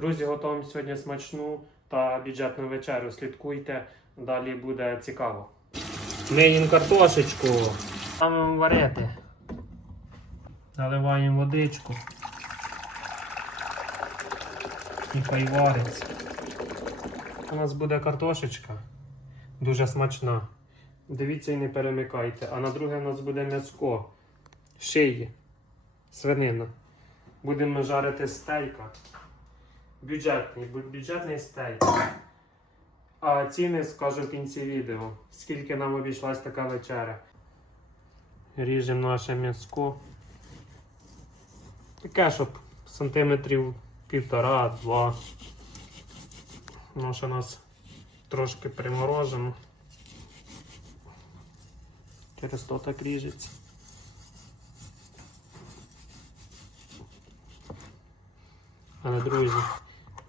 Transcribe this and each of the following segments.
Друзі, готуємо сьогодні смачну та бюджетну вечерю. Слідкуйте, далі буде цікаво. Миємо картошечку. Ставимо варити. Наливаємо водичку. І хай вариться. У нас буде картошечка. Дуже смачна. Дивіться і не перемикайте. А на друге у нас буде м'яско. Шиї. Свинина. Будемо жарити стейка. Бюджетний, бюджетний стейк. А ціни скажу в кінці відео. Скільки нам обійшлась така вечеря. Ріжемо наше м'яско. Таке, щоб сантиметрів півтора-два. Наше нас трошки приморожено. Через то так ріжеться. Але, друзі,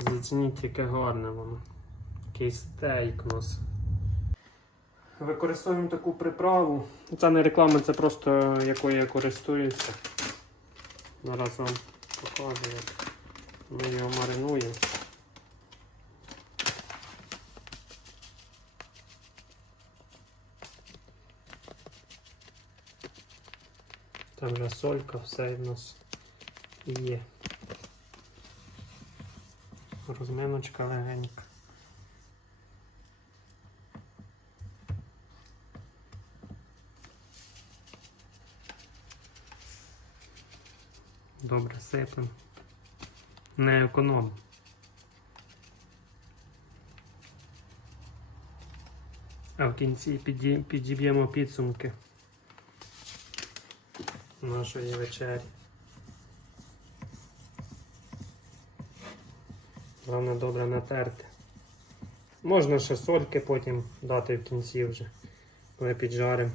зацініть, яке гарне воно. Який стейк нас. Використовуємо таку приправу. Це не реклама, це просто якою я користуюся. Зараз вам покажу, як ми його маринуємо. Там вже солька, все в нас є. Розминочка легенька. Добре, сипемо. Не економ. А в кінці підіб'ємо підсумки нашої вечері. Головне добре натерти. Можна ще сольки потім дати в кінці вже, коли піджаримо.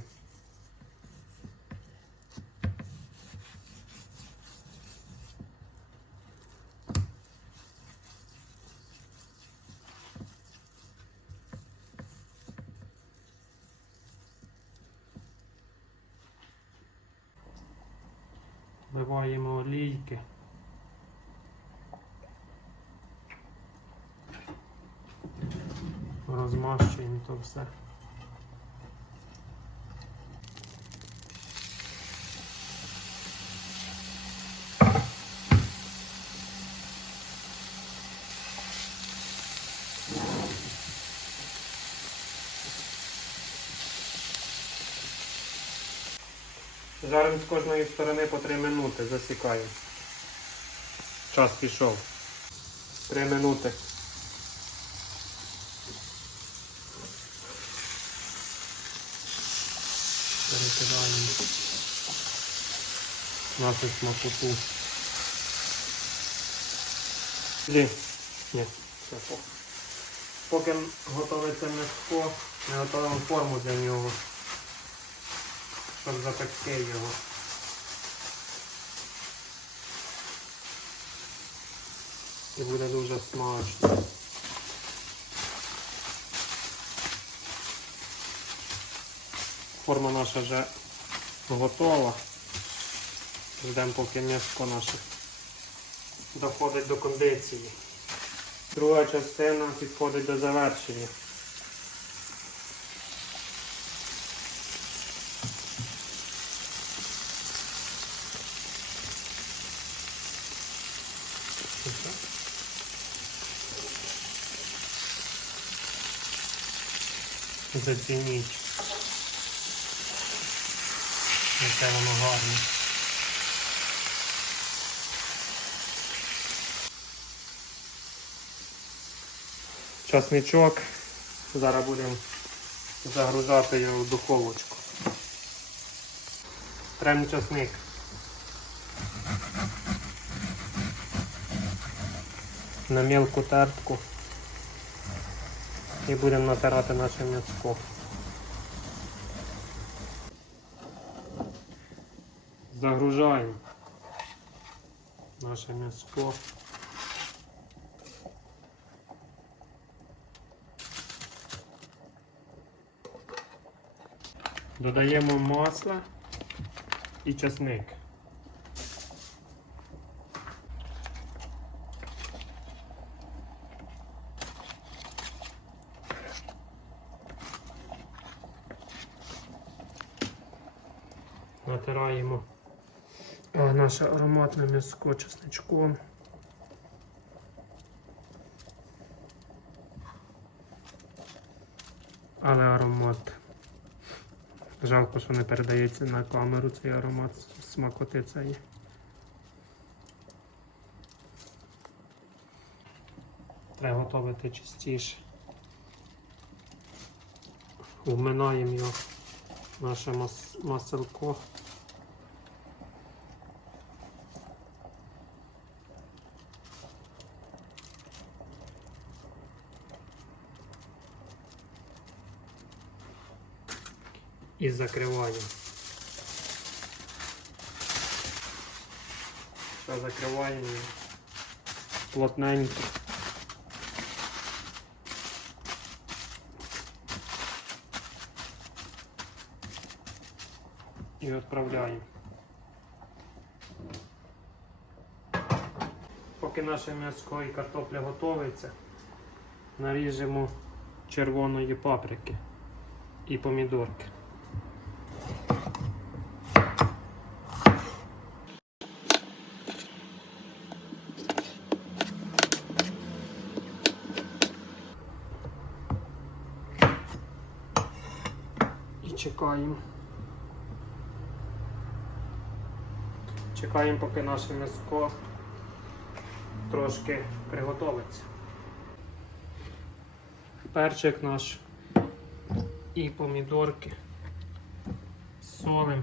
Вливаємо олійки. Розмащуємо то все. Жаримо з кожної сторони по 3 минути, засікаємо. Час пішов. 3 минути. Перекидаємо нашу смакоту. Ні, все по. Поки готовиться м'яско, ми готуємо форму для нього, щоб запекти його. І буде дуже смачно. Форма наша вже готова. Ждемо, поки м'яско наше доходить до кондиції. Друга частина підходить до завершення. Зацініть. Яке воно гарне. Часничок. Зараз будемо загружати його в духовочку. Трем часник. На мілку тертку. І будемо натирати наше м'яско. Загружаємо наше м'яско. Додаємо масло і часник. натираємо а, наше ароматне м'яско чесничком. Але аромат. Жалко, що не передається на камеру цей аромат смакоти цієї. Треба готувати частіше. Вминаємо його наше мас. І закриваємо. Все, закриваємо плотненько. і відправляємо. Поки наше м'ясо і картопля готується, наріжемо червоної паприки і помідорки. Чекаємо. Чекаємо, поки наше м'яско трошки приготовиться. Перчик наш і помідорки, солим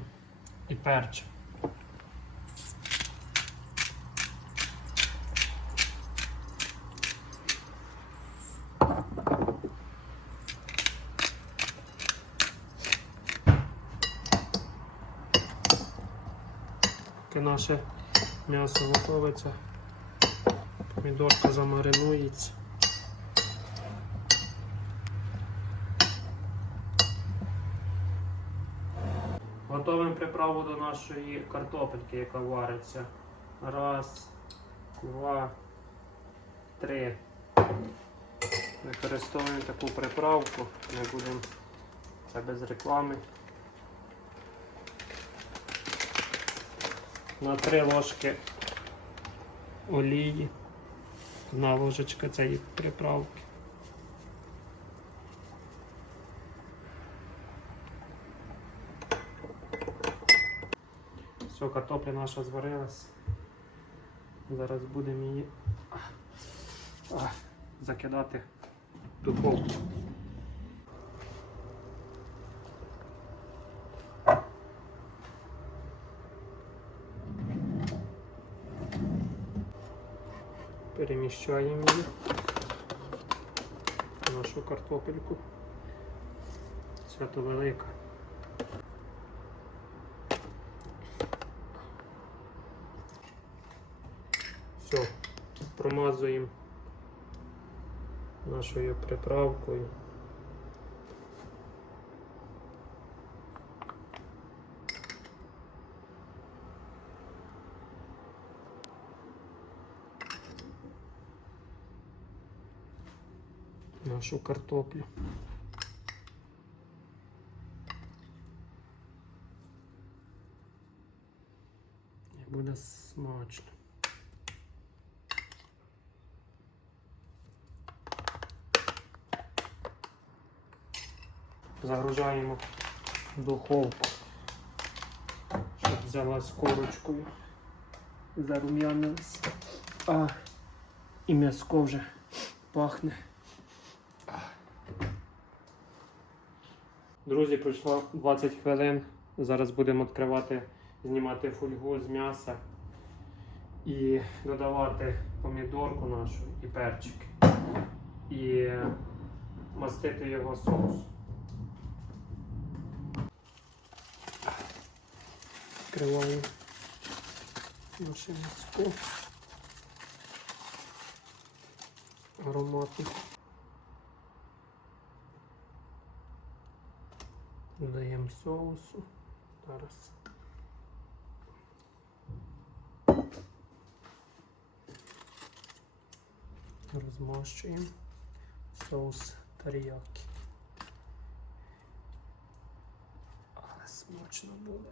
і перчим. Наше м'ясо готовиться, помідорка замаринується. Готовимо приправу до нашої картопельки, яка вариться. Раз, два, три. Використовуємо таку приправку, не будемо це без реклами. На 3 ложки олії, одна ложечка цієї приправки. Все, картопля наша зварилась. Зараз будемо її закидати в духовку. Переміщаємо її нашу картопельку. Свято велика. Все, промазуємо нашою приправкою. Нашу картоплю. І буде смачно. Загружаємо духовку, щоб взяла з корочкою, зарум'янилась. А, і м'яско вже пахне. Друзі, пройшло 20 хвилин. Зараз будемо відкривати, знімати фольгу з м'яса і додавати помідорку нашу і перчик. І мастити його соусом. Відкриваємо наше м'яско. Ароматне. додаємо соусу. Зараз. Розмащуємо соус таріяки. Але смачно буде.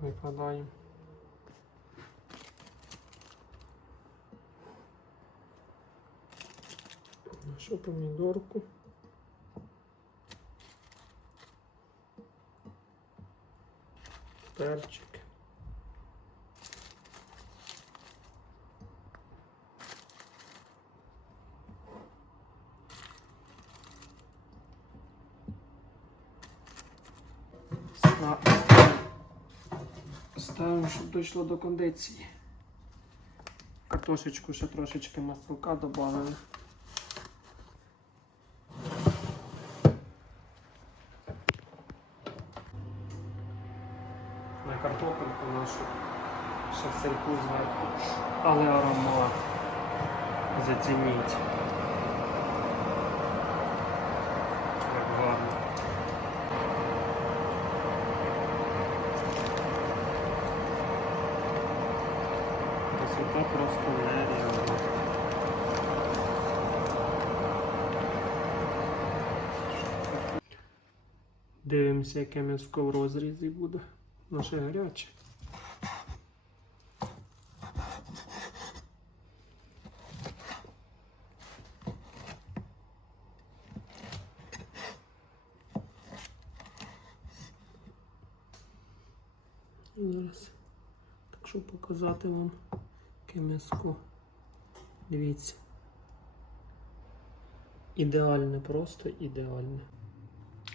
Викладаємо. Нашу помідорку. Перчик. Ста- Ставимо, щоб дійшло до кондиції. Картошечку ще трошечки маслука додали. На картопельку нашу сирку зверху. Але аромат. Зацініть. Як гарно. Красота. Дивимося, яке м'яско в розрізі буде. Наше гаряче. Зараз. Так щоб показати вам м'яско. Дивіться. Ідеальне, просто ідеальне.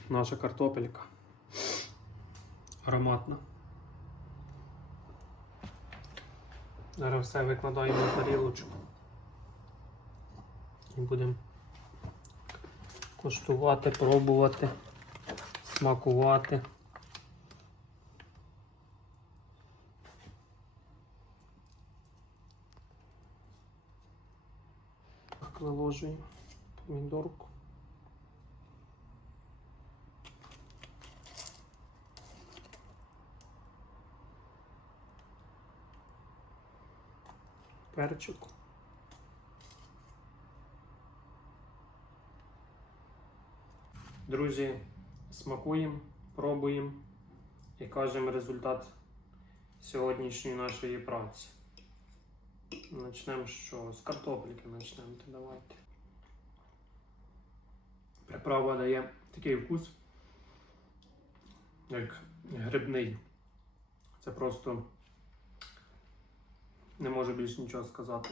Наша картопелька. Ароматна. Зараз все викладаємо на тарілочку. І будемо коштувати, пробувати, смакувати. Так, виложуємо помідорку. Перчик. Друзі, смакуємо, пробуємо і кажемо результат сьогоднішньої нашої праці. Начнемо що? З картопліки почнемо, то давайте. Приправа дає такий вкус, як грибний. Це просто не можу більше нічого сказати.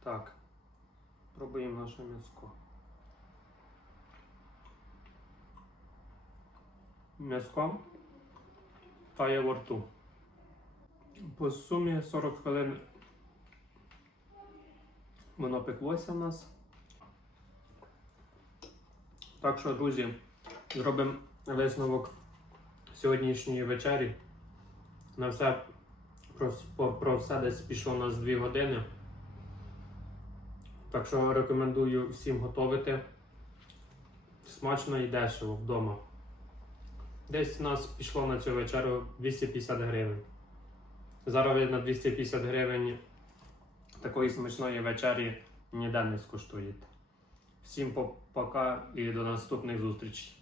Так, пробуємо наше м'яско. М'яско тає во рту. По сумі 40 хвилин воно пеклося в нас. Так що, друзі, зробимо висновок сьогоднішньої вечері. На все про, все десь пішло у нас 2 години. Так що рекомендую всім готувати смачно і дешево вдома. Десь у нас пішло на цю вечерю 250 гривень. Зараз на 250 гривень такої смачної вечері ніде не скуштуєте. Всім пока і до наступних зустрічей.